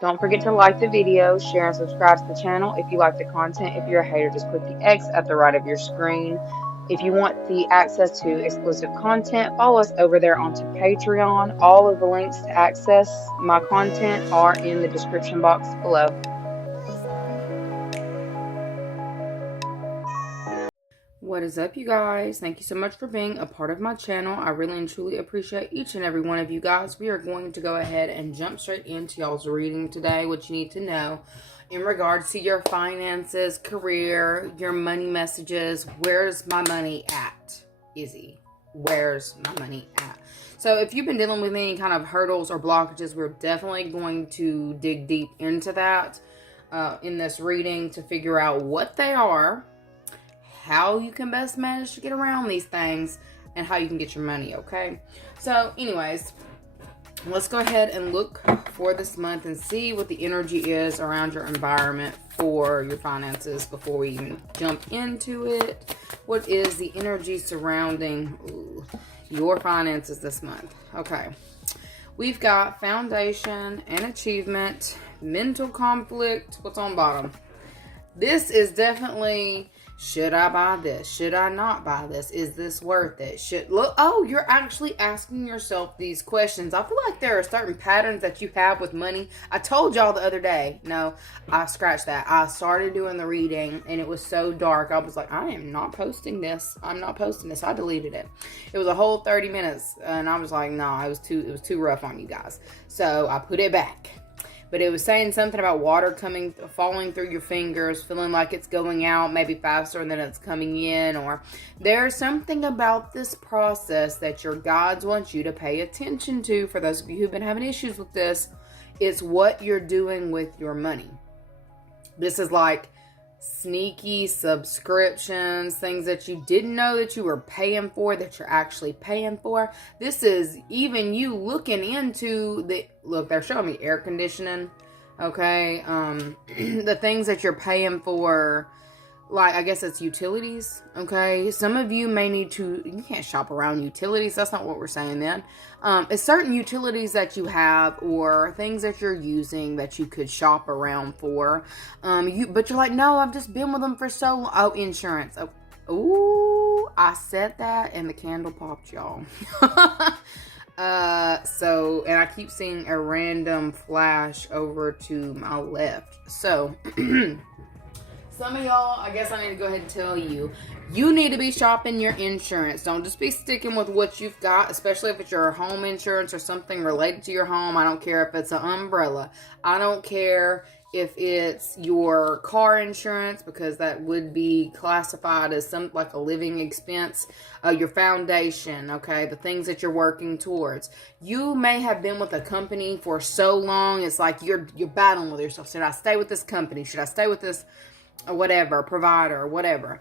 Don't forget to like the video, share and subscribe to the channel if you like the content. If you're a hater, just click the X at the right of your screen. If you want the access to exclusive content, follow us over there onto Patreon. All of the links to access my content are in the description box below. What is up, you guys? Thank you so much for being a part of my channel. I really and truly appreciate each and every one of you guys. We are going to go ahead and jump straight into y'all's reading today, what you need to know in regards to your finances, career, your money messages. Where's my money at, Izzy? Where's my money at? So if you've been dealing with any kind of hurdles or blockages, we're definitely going to dig deep into that in this reading to figure out what they are, how you can best manage to get around these things, and how you can get your money, okay? So anyways, let's go ahead and look for this month and see what the energy is around your environment for your finances before we even jump into it. What is the energy surrounding your finances this month? Okay, we've got foundation and achievement, mental conflict. What's on bottom? This is definitely, should I buy this? Should I not buy this? Is this worth it? You're actually asking yourself these questions. I feel like there are certain patterns that you have with money. I told y'all the other day. No, I scratched that. I started doing the reading and it was so dark. I was like, I am not posting this. I'm not posting this. I deleted it. It was a whole 30 minutes and I was like, no, it was too rough on you guys. So I put it back. But it was saying something about water falling through your fingers, feeling like it's going out maybe faster than it's coming in. Or there's something about this process that your guides want you to pay attention to. For those of you who've been having issues with this, it's what you're doing with your money. This is like sneaky subscriptions, things that you didn't know that you were paying for, that you're actually paying for. This is even you looking into look, they're showing me air conditioning, okay? The things that you're paying for, like, I guess it's utilities, okay? Some of you may need to, you can't shop around utilities. That's not what we're saying then. It's certain utilities that you have or things that you're using that you could shop around for. But you're like, no, I've just been with them for so long. Oh, insurance. Oh, I said that and the candle popped, y'all. And I keep seeing a random flash over to my left. So, some of y'all, I guess I need to go ahead and tell you, you need to be shopping your insurance. Don't just be sticking with what you've got, especially if it's your home insurance or something related to your home. I don't care if it's an umbrella. I don't care if it's your car insurance, because that would be classified as like a living expense. Your foundation, okay, the things that you're working towards. You may have been with a company for so long, it's like you're battling with yourself. Should I stay with this company? Should I stay with this or whatever, provider, or whatever?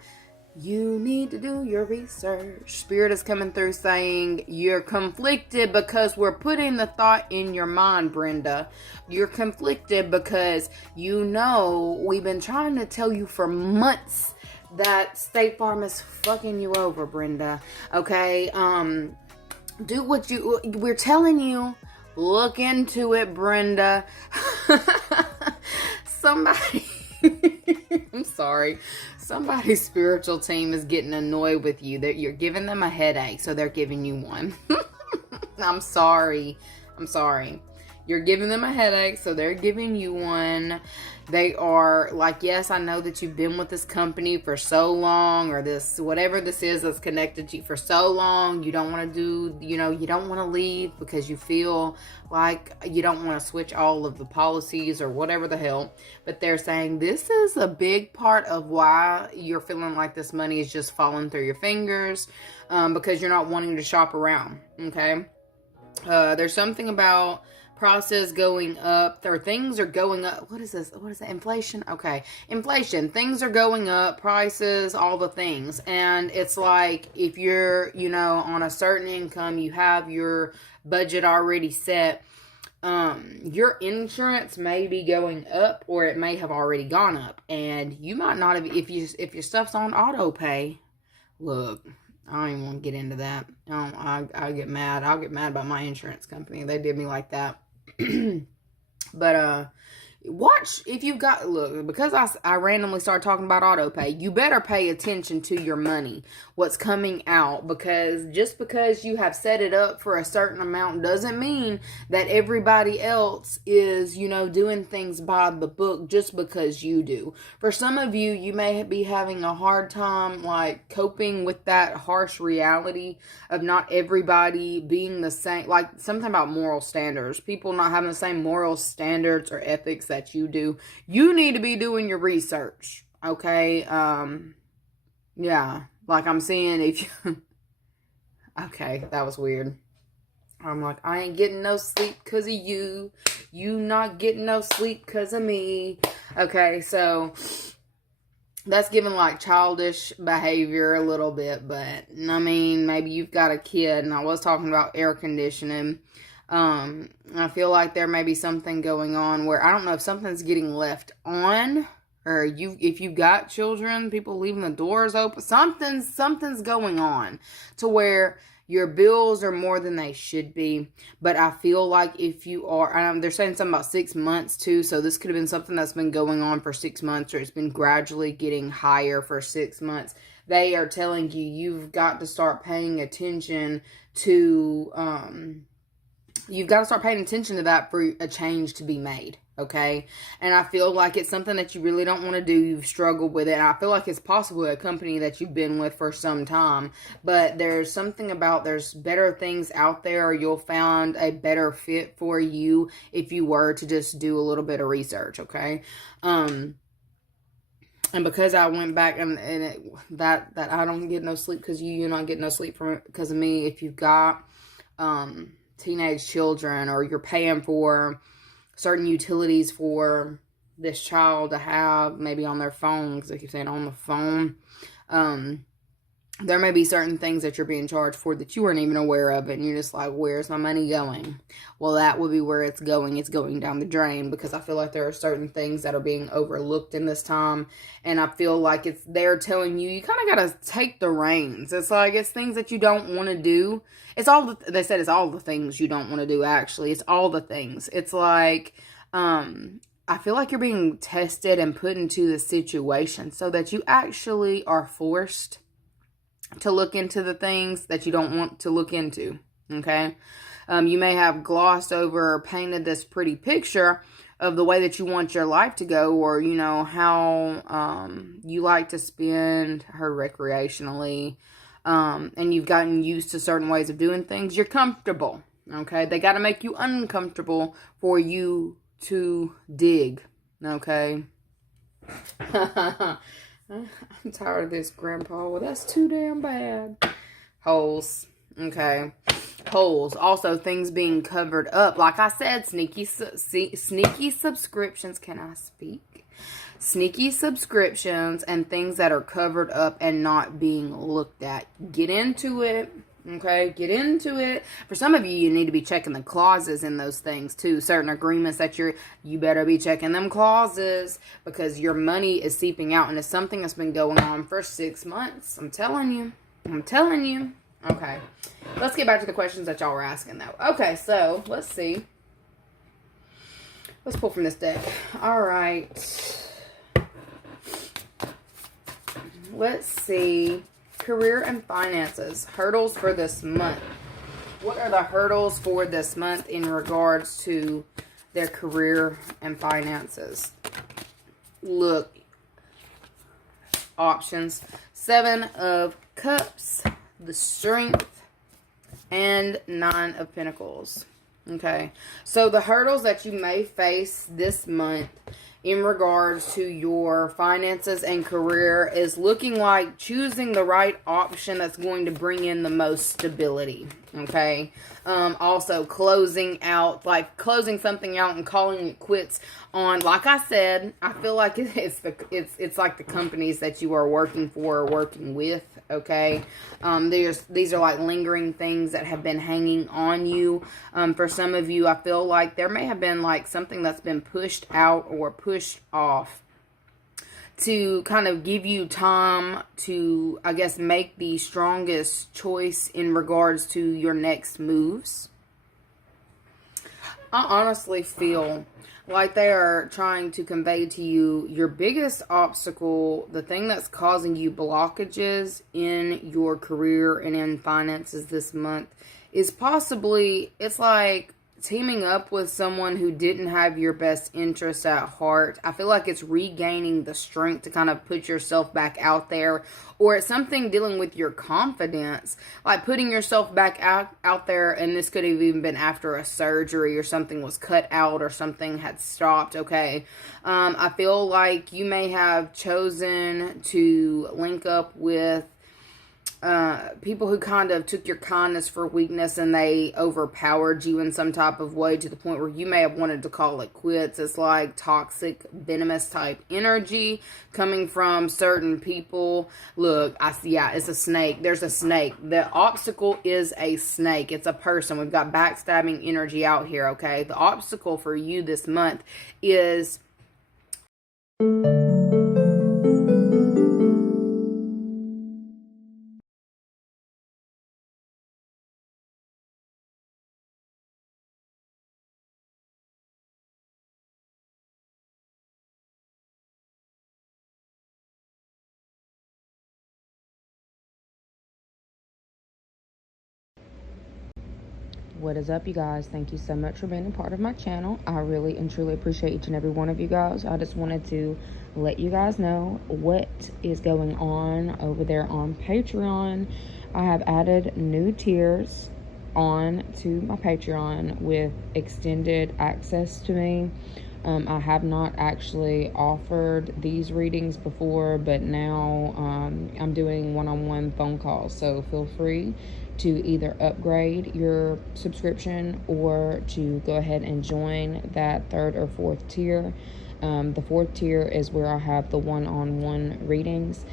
You need to do your research. Spirit is coming through saying you're conflicted because we're putting the thought in your mind, Brenda. You're conflicted because we've been trying to tell you for months that State Farm is fucking you over, Brenda. Okay? We're telling you, look into it, Brenda. Somebody I'm sorry. Somebody's spiritual team is getting annoyed with you. That you're giving them a headache, so they're giving you one. I'm sorry. You're giving them a headache, so they're giving you one. They are like, yes, I know that you've been with this company for so long, or this, whatever this is that's connected to you for so long. You don't want to you don't want to leave because you feel like you don't want to switch all of the policies or whatever the hell. But they're saying this is a big part of why you're feeling like this money is just falling through your fingers, because you're not wanting to shop around, okay? There's something about process going up, or things are going up. What is this? What is that? Inflation? Okay. Inflation. Things are going up, prices, all the things. And it's like, if you're, on a certain income, you have your budget already set, your insurance may be going up, or it may have already gone up. And you might not have, if your stuff's on auto pay. Look, I don't even want to get into that. I get mad. I'll get mad about my insurance company. They did me like that. But, watch if you've got, look, because I randomly started talking about auto pay, you better pay attention to your money, what's coming out, because just because you have set it up for a certain amount doesn't mean that everybody else is, doing things by the book just because you do. For some of you, you may be having a hard time, like, coping with that harsh reality of not everybody being the same, like, something about moral standards, people not having the same moral standards or ethics that you do. You need to be doing your research, okay? Yeah, like I'm saying, if you okay, that was weird. I'm like, I ain't getting no sleep because of you. You not getting no sleep because of me. Okay, so that's giving like childish behavior a little bit, but I mean, maybe you've got a kid, and I was talking about air conditioning. I feel like there may be something going on where I don't know if something's getting left on, or if you've got children, people leaving the doors open, something's going on to where your bills are more than they should be. But I feel like if you are, they're saying something about 6 months too, so this could have been something that's been going on for 6 months, or it's been gradually getting higher for 6 months. They are telling you you've got to start paying attention to, you've got to start paying attention to that for a change to be made, okay? And I feel like it's something that you really don't want to do. You've struggled with it. And I feel like it's possibly a company that you've been with for some time. But there's something about there's better things out there, or you'll find a better fit for you if you were to just do a little bit of research, okay? And because I went back and that I don't get no sleep because you're not getting no sleep because of me. If you've got teenage children, or you're paying for certain utilities for this child to have maybe on their phone, because they keep saying on the phone, there may be certain things that you're being charged for that you weren't even aware of, and you're just like, where's my money going? Well, that would be where it's going. It's going down the drain, because I feel like there are certain things that are being overlooked in this time, and I feel like they're telling you, you kind of got to take the reins. It's like, it's things that you don't want to do. They said it's all the things you don't want to do, actually. It's all the things. It's like, I feel like you're being tested and put into the situation so that you actually are forced to look into the things that you don't want to look into, okay? You may have glossed over or painted this pretty picture of the way that you want your life to go, or, how you like to spend her recreationally, and you've gotten used to certain ways of doing things. You're comfortable, okay? They got to make you uncomfortable for you to dig, okay? I'm tired of this, Grandpa. Well, that's too damn bad. Holes. Okay. Holes. Also, things being covered up. Like I said, sneaky subscriptions. Can I speak? Sneaky subscriptions and things that are covered up and not being looked at. Get into it. Okay, get into it. For some of you, you need to be checking the clauses in those things too. Certain agreements that you better be checking them clauses, because your money is seeping out, and it's something that's been going on for 6 months. I'm telling you. Okay, let's get back to the questions that y'all were asking though. Okay, so let's see. Let's pull from this deck. All right. Let's see. Career and finances. Hurdles for this month. What are the hurdles for this month in regards to their career and finances? Look. Options. 7 of Cups. The Strength. And 9 of Pentacles. Okay. So the hurdles that you may face this month in regards to your finances and career is looking like choosing the right option that's going to bring in the most stability, okay? Also closing something out and calling it quits on, like I said, I feel like it's like the companies that you are working for or working with, okay? These are like lingering things that have been hanging on you. For some of you, I feel like there may have been like something that's been pushed out or pushed off to kind of give you time to, I guess, make the strongest choice in regards to your next moves. I honestly feel like they are trying to convey to you your biggest obstacle, the thing that's causing you blockages in your career and in finances this month is possibly, it's like teaming up with someone who didn't have your best interests at heart. I feel like it's regaining the strength to kind of put yourself back out there, or it's something dealing with your confidence, like putting yourself back out there. And this could have even been after a surgery or something was cut out or something had stopped. Okay. I feel like you may have chosen to link up with people who kind of took your kindness for weakness and they overpowered you in some type of way to the point where you may have wanted to call it quits. It's like toxic, venomous type energy coming from certain people. Look, it's a snake. There's a snake. The obstacle is a snake. It's a person. We've got backstabbing energy out here, okay? The obstacle for you this month is... What is up, you guys? Thank you so much for being a part of my channel. I really and truly appreciate each and every one of you guys. I just wanted to let you guys know what is going on over there on Patreon. I have added new tiers on to my Patreon with extended access to me. I have not actually offered these readings before, but now I'm doing one-on-one phone calls. So feel free to either upgrade your subscription or to go ahead and join that third or fourth tier. The fourth tier is where I have the one-on-one readings.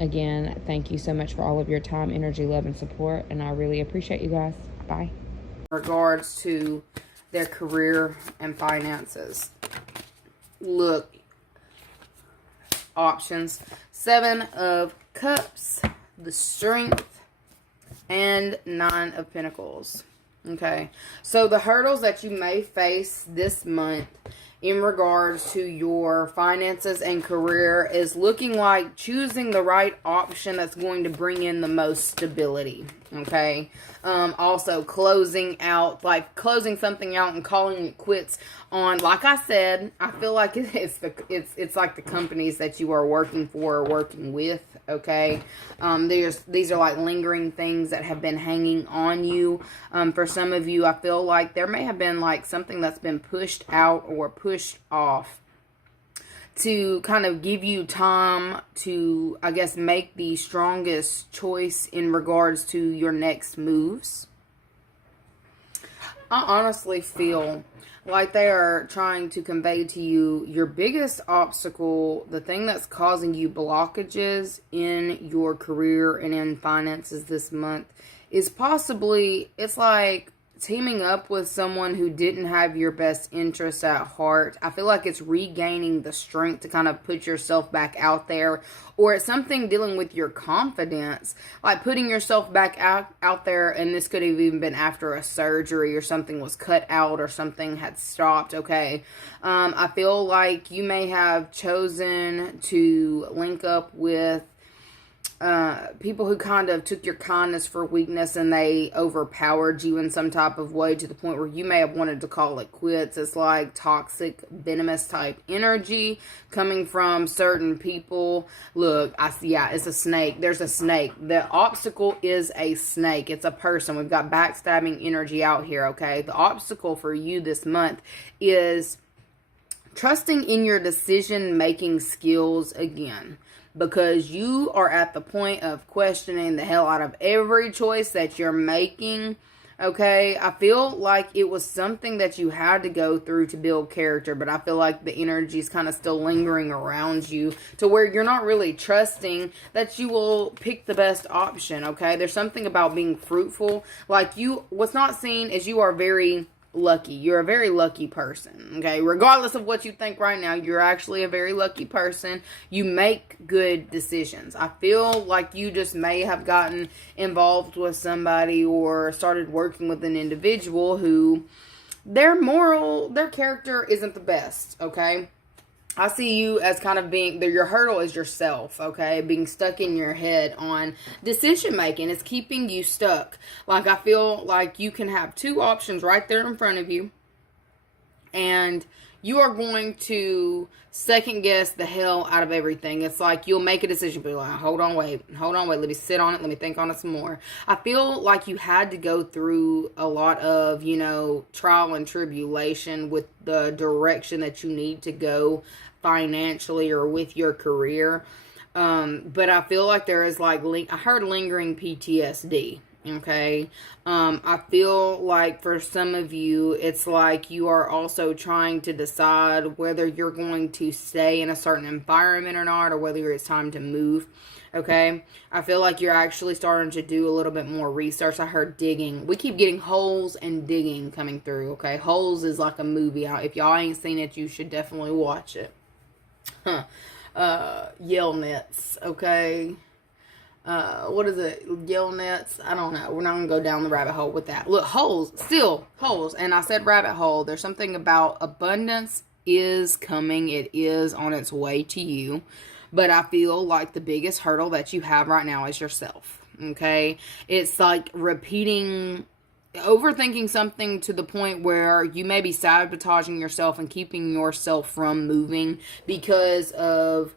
Again, thank you so much for all of your time, energy, love, and support, and I really appreciate you guys. Bye. In regards to their career and finances. Look, options. 7 of Cups, the Strength, and 9 of Pentacles. Okay, so the hurdles that you may face this month in regards to your finances and career is looking like choosing the right option that's going to bring in the most stability. Okay, also closing something out and calling it quits on, like I said, I feel like it's like the companies that you are working for or working with. Okay, these are like lingering things that have been hanging on you. For some of you, I feel like there may have been like something that's been pushed out or pushed off to kind of give you time to, I guess, make the strongest choice in regards to your next moves. I honestly feel like they are trying to convey to you your biggest obstacle, the thing that's causing you blockages in your career and in finances this month is possibly, it's like teaming up with someone who didn't have your best interests at heart. I feel like it's regaining the strength to kind of put yourself back out there, or it's something dealing with your confidence, like putting yourself back out there. And this could have even been after a surgery or something was cut out or something had stopped. Okay, I feel like you may have chosen to link up with people who kind of took your kindness for weakness and they overpowered you in some type of way to the point where you may have wanted to call it quits. It's like toxic, venomous type energy coming from certain people. Look, it's a snake. There's a snake. The obstacle is a snake. It's a person. We've got backstabbing energy out here, okay? The obstacle for you this month is trusting in your decision-making skills again, because you are at the point of questioning the hell out of every choice that you're making. Okay, I feel like it was something that you had to go through to build character, but I feel like the energy is kind of still lingering around you to where you're not really trusting that you will pick the best option. Okay, there's something about being fruitful. Like, what's not seen is you are very lucky. You're a very lucky person. Okay, regardless of what you think right now, you're actually a very lucky person. You make good decisions. I feel like you just may have gotten involved with somebody or started working with an individual who their character isn't the best, okay? I see you as kind of being, your hurdle is yourself, okay? Being stuck in your head on decision making. It's keeping you stuck. Like, I feel like you can have two options right there in front of you, and you are going to second guess the hell out of everything. It's like you'll make a decision, but like, hold on, wait, let me sit on it, let me think on it some more. I feel like you had to go through a lot of, trial and tribulation with the direction that you need to go financially or with your career. But I feel like there is I heard lingering PTSD. Okay. I feel like for some of you, it's like you are also trying to decide whether you're going to stay in a certain environment or not, or whether it's time to move. Okay. I feel like you're actually starting to do a little bit more research. I heard digging. We keep getting holes and digging coming through. Okay. Holes is like a movie out. If y'all ain't seen it, you should definitely watch it. Yell nets. Okay. What is it? Yell nets? I don't know. We're not going to go down the rabbit hole with that. Look, holes. Still, holes. And I said rabbit hole. There's something about abundance is coming. It is on its way to you. But I feel like the biggest hurdle that you have right now is yourself. Okay? It's like overthinking something to the point where you may be sabotaging yourself and keeping yourself from moving because of,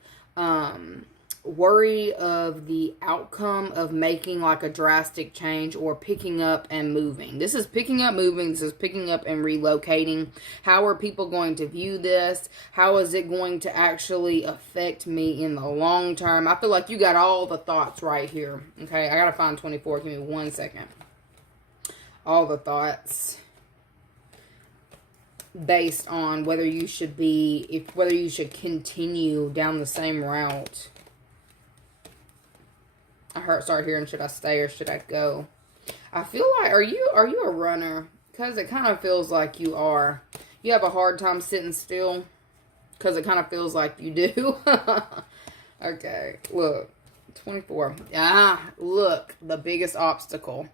worry of the outcome of making like a drastic change or picking up and moving. This is picking up, moving. This is picking up and relocating. How are people going to view this? How is it going to actually affect me in the long term? I feel like you got all the thoughts right here. Okay, I gotta find 24. Give me 1 second. All the thoughts based on whether you should continue down the same route. I start hearing, should I stay or should I go? I feel like, are you a runner? Because it kind of feels like you are. You have a hard time sitting still? Because it kind of feels like you do. Okay, look, 24. Look, the biggest obstacle.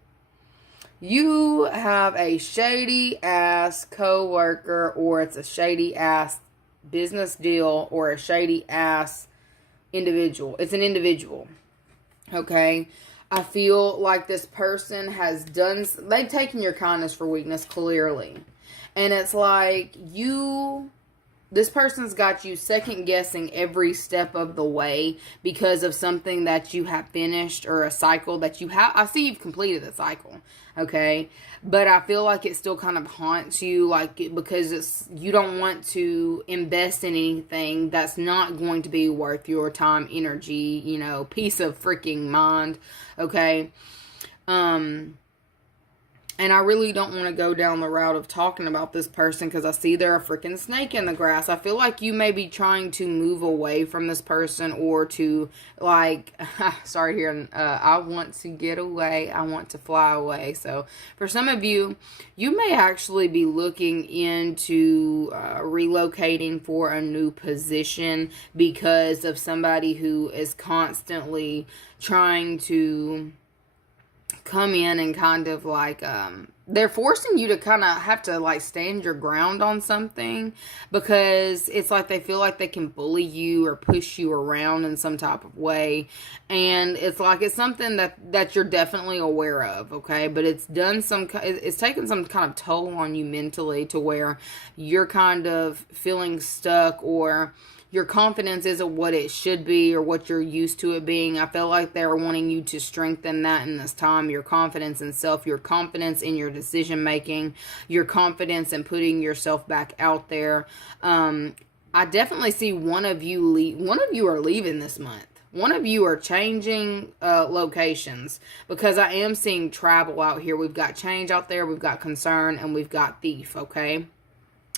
You have a shady-ass coworker, or it's a shady-ass business deal, or a shady-ass individual. It's an individual. Okay, I feel like this person they've taken your kindness for weakness, clearly. And it's like this person's got you second guessing every step of the way because of something that you have finished or a cycle that you have. I see you've completed the cycle. Okay. But I feel like it still kind of haunts you, because you don't want to invest in anything that's not going to be worth your time, energy, peace of freaking mind. Okay. And I really don't want to go down the route of talking about this person because I see they're a freaking snake in the grass. I feel like you may be trying to move away from this person, or to sorry here, I want to get away. I want to fly away. So for some of you, you may actually be looking into relocating for a new position because of somebody who is constantly trying to come in and kind of they're forcing you to kind of have to stand your ground on something, because it's like they feel like they can bully you or push you around in some type of way. And it's something that you're definitely aware of. Okay. But it's taken some kind of toll on you mentally to where you're kind of feeling stuck, or your confidence isn't what it should be or what you're used to it being. I feel like they're wanting you to strengthen that in this time. Your confidence in self, your confidence in your decision making, your confidence in putting yourself back out there. I definitely see one of you are leaving this month. One of you are changing locations, because I am seeing travel out here. We've got change out there, we've got concern, and we've got thief, okay?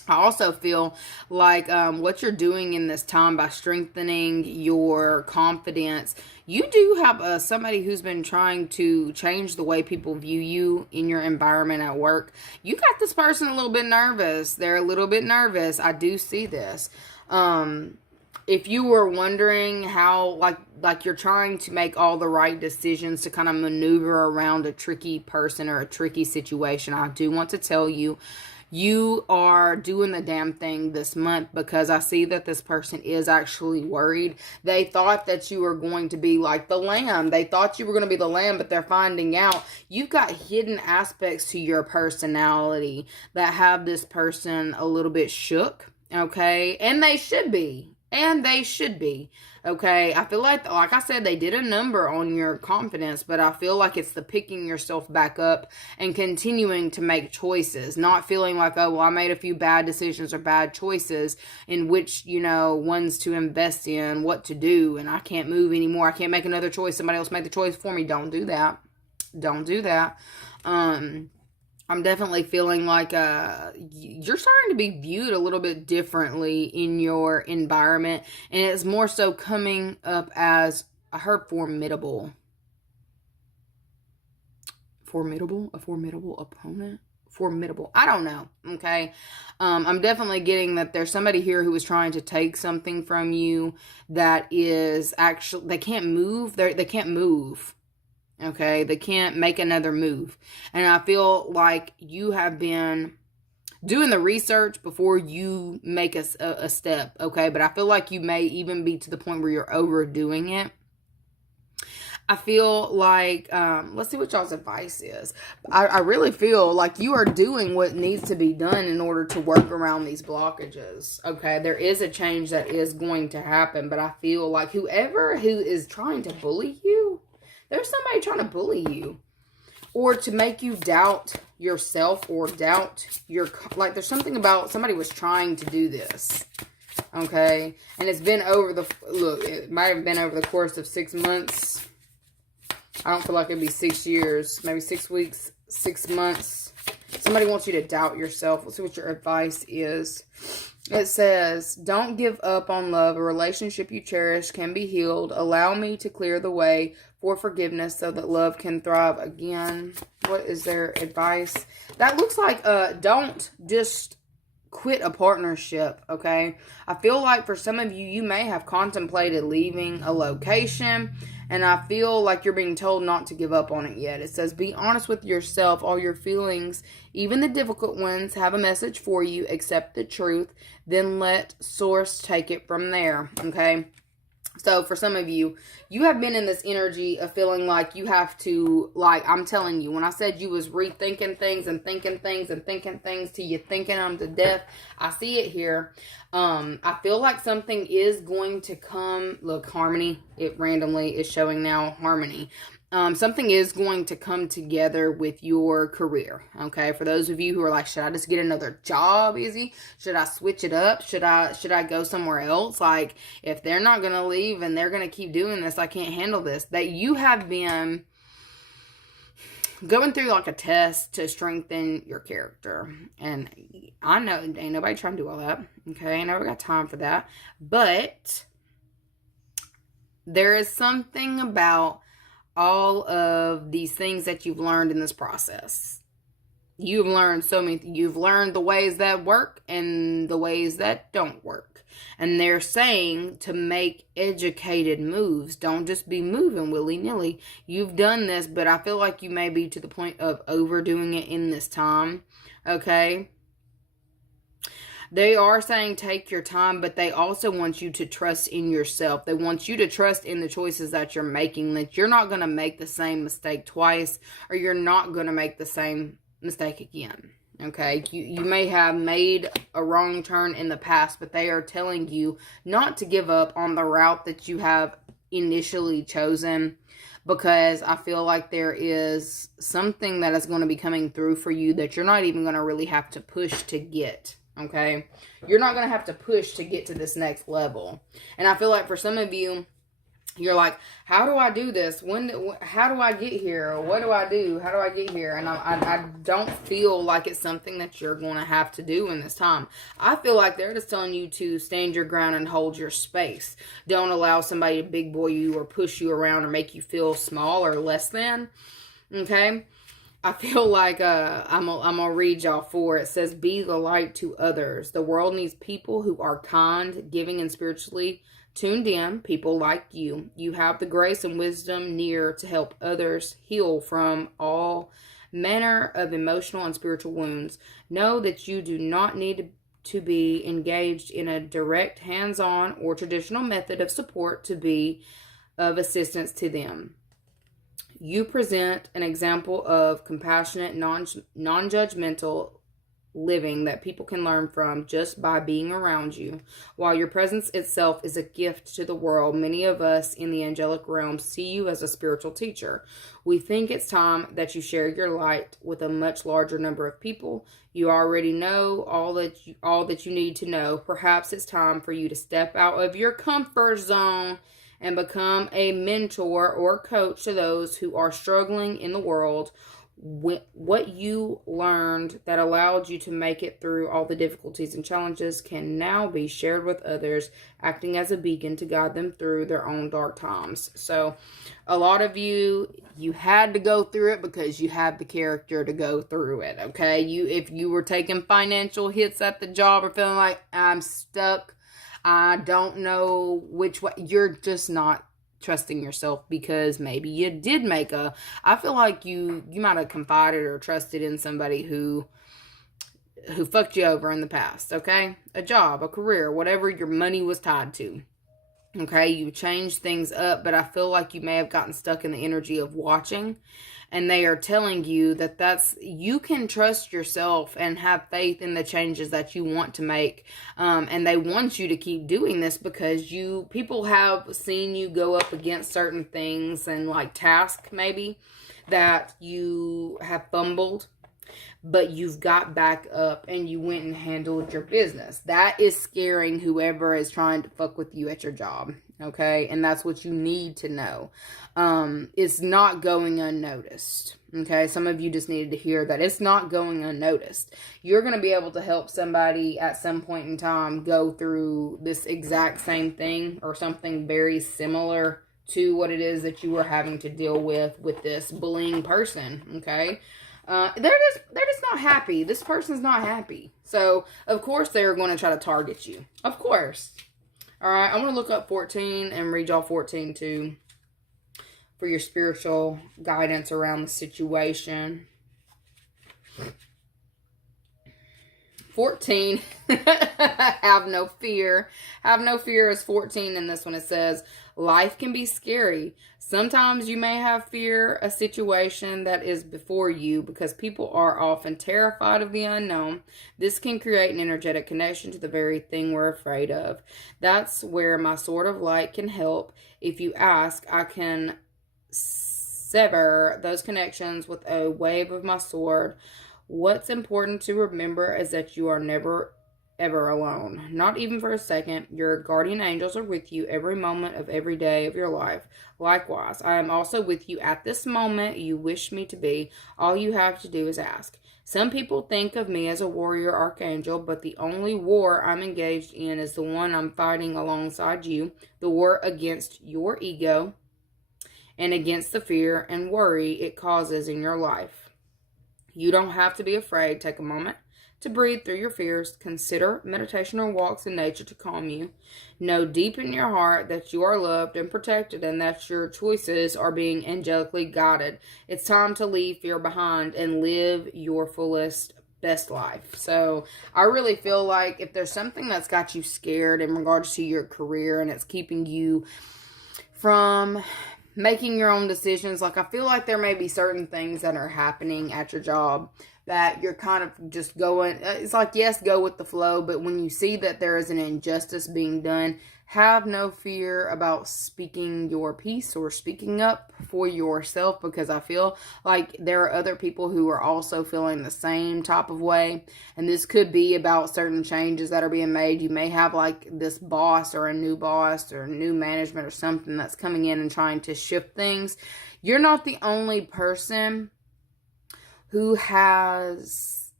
I also feel like what you're doing in this time by strengthening your confidence, you do have somebody who's been trying to change the way people view you in your environment at work. You got this person a little bit nervous. They're a little bit nervous. I do see this. If you were wondering how, you're trying to make all the right decisions to kind of maneuver around a tricky person or a tricky situation, I do want to tell you, You are doing the damn thing this month, because I see that this person is actually worried. They thought that you were going to be like the lamb. They thought you were going to be the lamb, but they're finding out you've got hidden aspects to your personality that have this person a little bit shook. Okay. And they should be. Okay, I feel like I said, they did a number on your confidence, but I feel like it's the picking yourself back up and continuing to make choices, not feeling like, oh, well, I made a few bad decisions or bad choices in which, ones to invest in, what to do, and I can't move anymore. I can't make another choice. Somebody else made the choice for me. Don't do that. Don't do that. I'm definitely feeling like you're starting to be viewed a little bit differently in your environment. And it's more so coming up as, I heard formidable. Formidable? A formidable opponent? Formidable. I don't know. Okay. I'm definitely getting that there's somebody here who is trying to take something from you that is actually, they can't move. They can't move. Okay, they can't make another move. And I feel like you have been doing the research before you make a step, okay? But I feel like you may even be to the point where you're overdoing it. I feel like, let's see what y'all's advice is. I really feel like you are doing what needs to be done in order to work around these blockages, okay? There is a change that is going to happen, but I feel like whoever who is trying to bully you, there's somebody trying to bully you or to make you doubt yourself or doubt your, like there's something about somebody was trying to do this, okay? And it's been it might have been over the course of 6 months. I don't feel like it'd be 6 years, maybe 6 weeks, 6 months. Somebody wants you to doubt yourself. Let's see what your advice is. It says, don't give up on love. A relationship you cherish can be healed. Allow me to clear the way for forgiveness so that love can thrive again. What is their advice? That looks like, don't just quit a partnership, okay? I feel like for some of you, you may have contemplated leaving a location, and I feel like you're being told not to give up on it yet. It says, be honest with yourself. All your feelings, even the difficult ones, have a message for you. Accept the truth. Then let source take it from there, okay? So for some of you, you have been in this energy of feeling like you have to, like, I'm telling you, when I said you was rethinking things and thinking things and thinking things till you thinking them to death, I see it here. I feel like something is going to come. Look, harmony, it randomly is showing now harmony. Something is going to come together with your career, okay? For those of you who are like, should I just get another job, Izzy? Should I switch it up? Should I go somewhere else? Like, if they're not going to leave and they're going to keep doing this, I can't handle this. That you have been going through like a test to strengthen your character. And I know ain't nobody trying to do all that, okay? I never got time for that. But there is something about all of these things that you've learned in this process. You've learned you've learned the ways that work and the ways that don't work. And they're saying to make educated moves. Don't just be moving willy-nilly. You've done this, but I feel like you may be to the point of overdoing it in this time. Okay? They are saying take your time, but they also want you to trust in yourself. They want you to trust in the choices that you're making, that you're not going to make the same mistake twice, or you're not going to make the same mistake again. Okay? You may have made a wrong turn in the past, but they are telling you not to give up on the route that you have initially chosen, because I feel like there is something that is going to be coming through for you that you're not even going to really have to push to get. Okay, you're not going to have to push to get to this next level. And I feel like for some of you, you're like, how do I do this? How do I get here? Or what do I do? How do I get here? And I don't feel like it's something that you're going to have to do in this time. I feel like they're just telling you to stand your ground and hold your space. Don't allow somebody to big boy you or push you around or make you feel small or less than. Okay? I feel like I'm gonna read y'all 4. It says, be the light to others. The world needs people who are kind, giving, and spiritually tuned in. People like you. You have the grace and wisdom near to help others heal from all manner of emotional and spiritual wounds. Know that you do not need to be engaged in a direct, hands-on, or traditional method of support to be of assistance to them. You present an example of compassionate, non-judgmental living that people can learn from just by being around you. While your presence itself is a gift to the world, many of us in the angelic realm see you as a spiritual teacher. We think it's time that you share your light with a much larger number of people. You already know all that you need to know. Perhaps it's time for you to step out of your comfort zone and become a mentor or coach to those who are struggling in the world. What you learned that allowed you to make it through all the difficulties and challenges can now be shared with others, acting as a beacon to guide them through their own dark times. So a lot of you had to go through it because you had the character to go through it, okay? If you were taking financial hits at the job or feeling like, I'm stuck, I don't know which way, you're just not trusting yourself, because maybe you did I feel like you might have confided or trusted in somebody who fucked you over in the past, okay? A job, a career, whatever your money was tied to. Okay, you changed things up, but I feel like you may have gotten stuck in the energy of watching, and they are telling you that you can trust yourself and have faith in the changes that you want to make, and they want you to keep doing this because people have seen you go up against certain things and like tasks maybe that you have fumbled, but you've got back up and you went and handled your business. That is scaring whoever is trying to fuck with you at your job, okay? And that's what you need to know. It's not going unnoticed, okay? Some of you just needed to hear that it's not going unnoticed. You're going to be able to help somebody at some point in time go through this exact same thing or something very similar to what it is that you were having to deal with this bullying person, okay? They're just not happy. This person's not happy. So, of course, they're going to try to target you. Of course. All right, I want to look up 14 and read y'all 14 too for your spiritual guidance around the situation. 14, have no fear. Have no fear is 14 in this one. It says, life can be scary. Sometimes you may have fear a situation that is before you because people are often terrified of the unknown. This can create an energetic connection to the very thing we're afraid of. That's where my sword of light can help. If you ask, I can sever those connections with a wave of my sword. What's important to remember is that you are never, ever alone. Not even for a second. Your guardian angels are with you every moment of every day of your life. Likewise, I am also with you at this moment you wish me to be. All you have to do is ask. Some people think of me as a warrior archangel, but the only war I'm engaged in is the one I'm fighting alongside you. The war against your ego and against the fear and worry it causes in your life. You don't have to be afraid. Take a moment to breathe through your fears. Consider meditation or walks in nature to calm you. Know deep in your heart that you are loved and protected and that your choices are being angelically guided. It's time to leave fear behind and live your fullest, best life. So I really feel like if there's something that's got you scared in regards to your career and it's keeping you from making your own decisions, like I feel like there may be certain things that are happening at your job that you're kind of just going, it's like, yes, go with the flow, but when you see that there is an injustice being done, have no fear about speaking your piece or speaking up for yourself, because I feel like there are other people who are also feeling the same type of way, and this could be about certain changes that are being made. You may have like this boss or a new management or something that's coming in and trying to shift things. You're not the only person who has,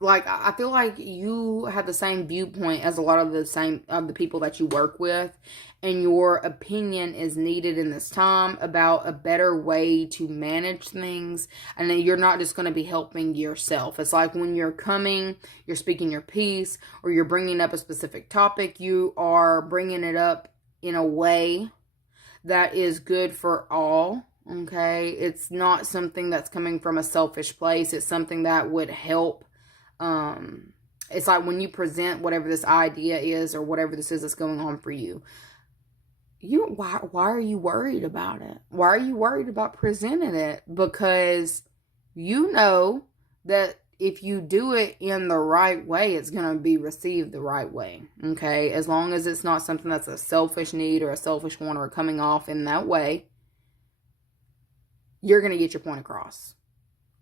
like, I feel like you have the same viewpoint as a lot of the people that you work with, and your opinion is needed in this time about a better way to manage things, and then you're not just going to be helping yourself. It's like when you're speaking your piece, or you're bringing up a specific topic, you are bringing it up in a way that is good for all. Okay? It's not something that's coming from a selfish place. It's something that would help. It's like when you present whatever this idea is or whatever this is that's going on for you. Why are you worried about it? Why are you worried about presenting it? Because you know that if you do it in the right way, it's going to be received the right way. Okay? As long as it's not something that's a selfish need or a selfish want or coming off in that way, you're going to get your point across.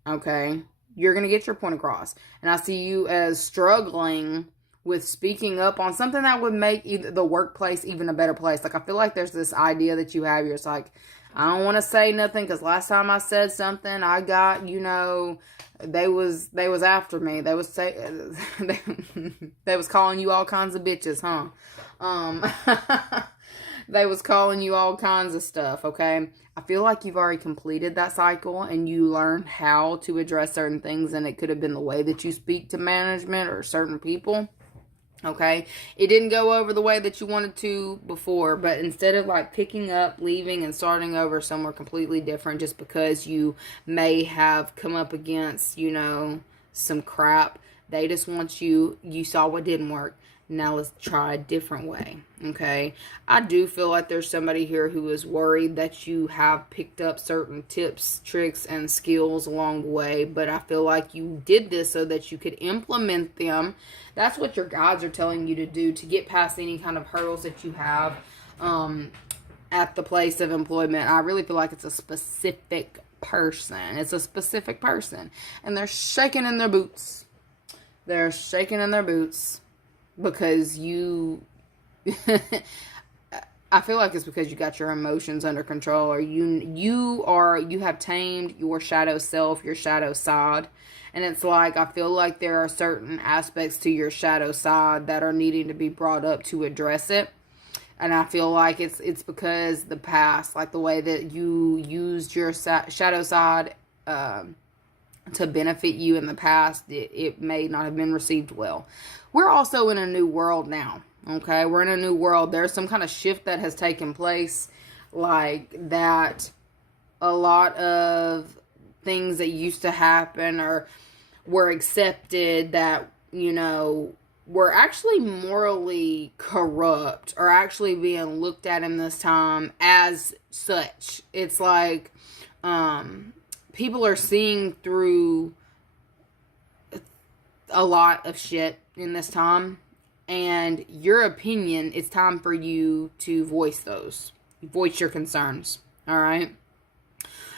Okay? You're going to get your point across. And I see you as struggling with speaking up on something that would make the workplace even a better place. Like, I feel like there's this idea that you have. You're just like, I don't want to say nothing because last time I said something, I got, they was after me. They was they was calling you all kinds of bitches, huh? They was calling you all kinds of stuff, okay? I feel like you've already completed that cycle and you learned how to address certain things, and it could have been the way that you speak to management or certain people, okay? It didn't go over the way that you wanted to before, but instead of like picking up, leaving, and starting over somewhere completely different just because you may have come up against, some crap, they just want you saw what didn't work. Now let's try a different way, okay? I do feel like there's somebody here who is worried that you have picked up certain tips, tricks, and skills along the way, but I feel like you did this so that you could implement them. That's what your guides are telling you to do to get past any kind of hurdles that you have at the place of employment. I really feel like it's a specific person. It's a specific person, and they're shaking in their boots. They're shaking in their boots. Because I feel like it's because you got your emotions under control, or you have tamed your shadow self, your shadow side. And it's like, I feel like there are certain aspects to your shadow side that are needing to be brought up to address it. And I feel like it's because the past, like the way that you used your shadow side to benefit you in the past, it may not have been received well. We're also in a new world now, okay? We're in a new world. There's some kind of shift that has taken place, like that a lot of things that used to happen or were accepted that, were actually morally corrupt or actually being looked at in this time as such. It's like people are seeing through a lot of shit in this time, and your opinion, it's time for you to voice your concerns, all right?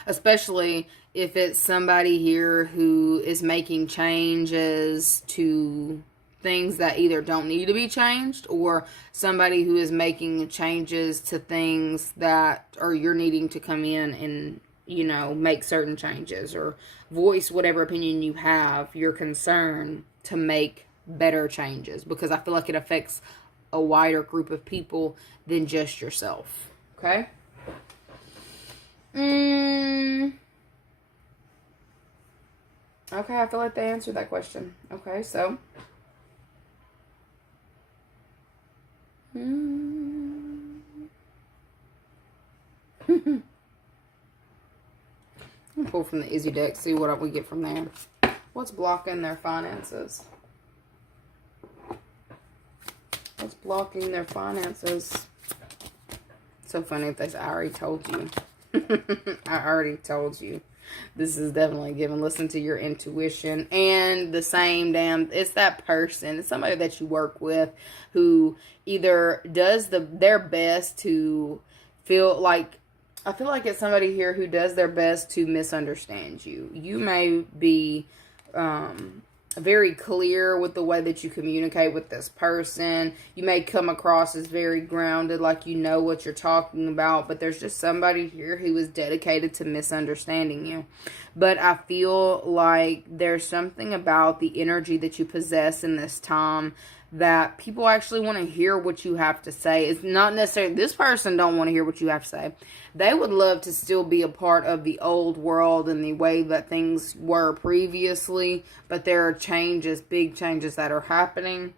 Especially if it's somebody here who is making changes to things that either don't need to be changed, or somebody who is making changes to things that, or you're needing to come in and make certain changes or voice whatever opinion you have, your concern to make better changes, because I feel like it affects a wider group of people than just yourself, okay? Okay, I feel like they answered that question. Okay, so I'll pull from the Izzy deck, see what we get from there. What's blocking their finances? What's blocking their finances? So funny if they say, I already told you. I already told you. This is definitely given. Listen to your intuition. And the same it's that person. It's somebody that you work with who either does their best to feel like, I feel like it's somebody here who does their best to misunderstand you. You may be very clear with the way that you communicate with this person. You may come across as very grounded, like you know what you're talking about, but there's just somebody here who is dedicated to misunderstanding you. But I feel like there's something about the energy that you possess in this time that people actually want to hear what you have to say. It's not necessarily, this person don't want to hear what you have to say. They would love to still be a part of the old world and the way that things were previously, but there are changes, big changes that are happening.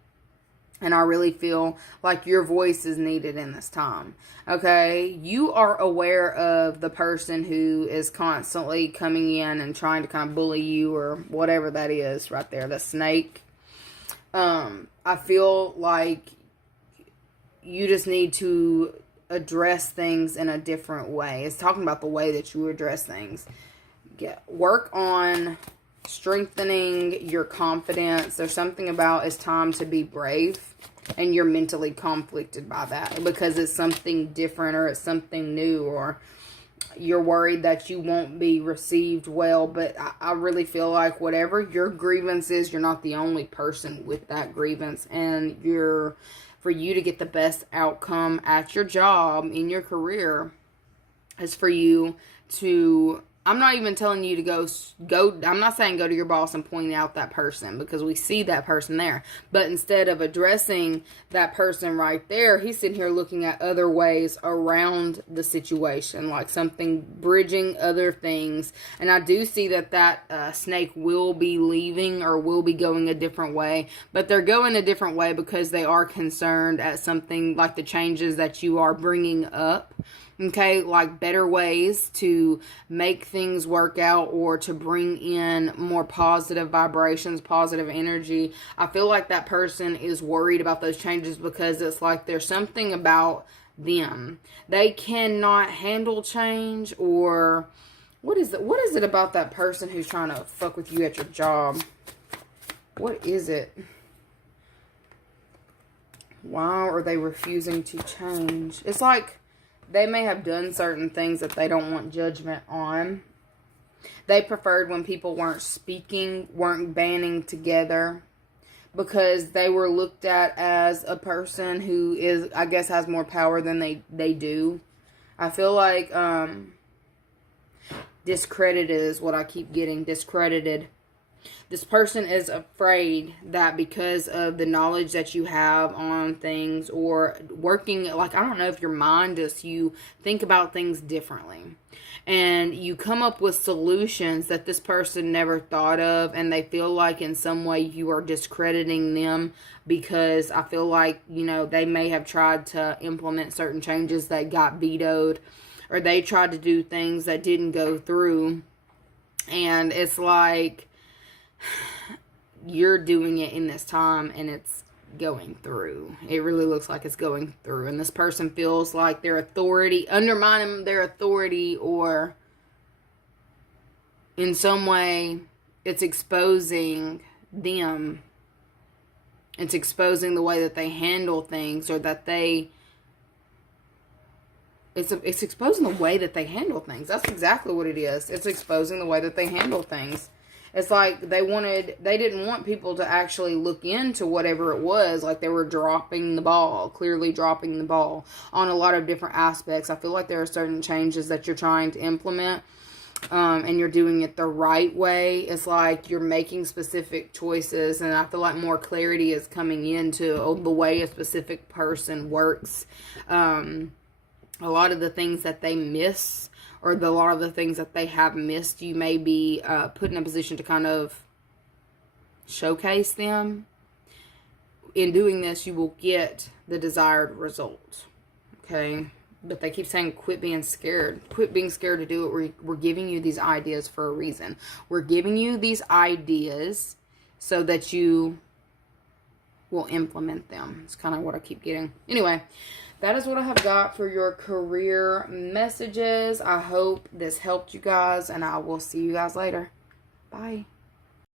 And I really feel like your voice is needed in this time. Okay? You are aware of the person who is constantly coming in and trying to kind of bully you or whatever that is right there. The snake. I feel like you just need to address things in a different way. It's talking about the way that you address things. Work on strengthening your confidence. There's something about it's time to be brave, and you're mentally conflicted by that because it's something different or it's something new, or you're worried that you won't be received well. But I really feel like whatever your grievance is, you're not the only person with that grievance, and for you to get the best outcome at your job, in your career, is for you to, I'm not even telling you to go, I'm not saying go to your boss and point out that person, because we see that person there. But instead of addressing that person right there, he's sitting here looking at other ways around the situation, like something bridging other things. And I do see that snake will be leaving or will be going a different way. But they're going a different way because they are concerned at something like the changes that you are bringing up. Okay, like better ways to make things work out or to bring in more positive vibrations, positive energy. I feel like that person is worried about those changes because it's like there's something about them. They cannot handle change, or what is it about that person who's trying to fuck with you at your job? What is it? Why are they refusing to change? It's like they may have done certain things that they don't want judgment on. They preferred when people weren't speaking, weren't banding together, because they were looked at as a person who is, I guess, has more power than they do. I feel like discredited is what I keep getting. Discredited. This person is afraid that because of the knowledge that you have on things, or working, like, I don't know if your mind is, you think about things differently. And you come up with solutions that this person never thought of, and they feel like in some way you are discrediting them, because I feel like, they may have tried to implement certain changes that got vetoed, or they tried to do things that didn't go through. And it's like, you're doing it in this time and it's going through. It really looks like it's going through. And this person feels like their authority, undermining their authority, or in some way it's exposing them. It's exposing the way that they handle things, or that it's exposing the way that they handle things. That's exactly what it is. It's exposing the way that they handle things. It's like they didn't want people to actually look into whatever it was. Like they were clearly dropping the ball on a lot of different aspects. I feel like there are certain changes that you're trying to implement, and you're doing it the right way. It's like you're making specific choices, and I feel like more clarity is coming into the way a specific person works. A lot of the things that they miss, or a lot of the things that they have missed, you may be put in a position to kind of showcase them. In doing this, you will get the desired result. Okay? But they keep saying, quit being scared. Quit being scared to do it. We're giving you these ideas for a reason. We're giving you these ideas so that you will implement them. It's kind of what I keep getting. Anyway, that is what I have got for your career messages. I hope this helped you guys, and I will see you guys later. Bye.